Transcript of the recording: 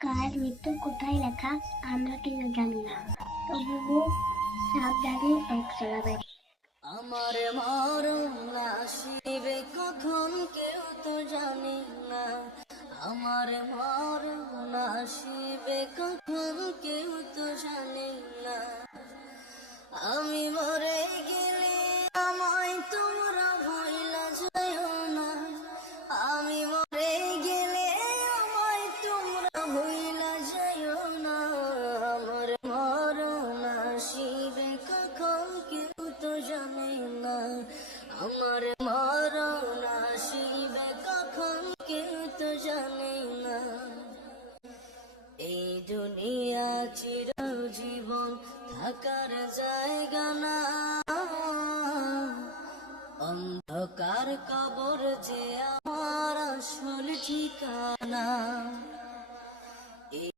কার মৃত্যু কোথায় লেখা আমরা কিন্তু জানি না, তবুও সাবধানে এক চলাবে। আমার মরণ আসিবে কখন কেউ তো জানে না। আমার মরণ আসিবে কখন কেউ তো জানে না। আমি মরে গেলে আমায় তোমরা ভুইলা যাইও না। আমি মরে গেলে আমায় তোমরা ভুইলা যাইও না। আমার মরণ আসিবে কখন কেউ তো জানে না। আমার মরণ আসিবে কখন কেউ তো জানে না। এই দুনিয়া চিরজীবন থাকার জায়গা না, অন্ধকার কবর যে আমার আসল ঠিকানা।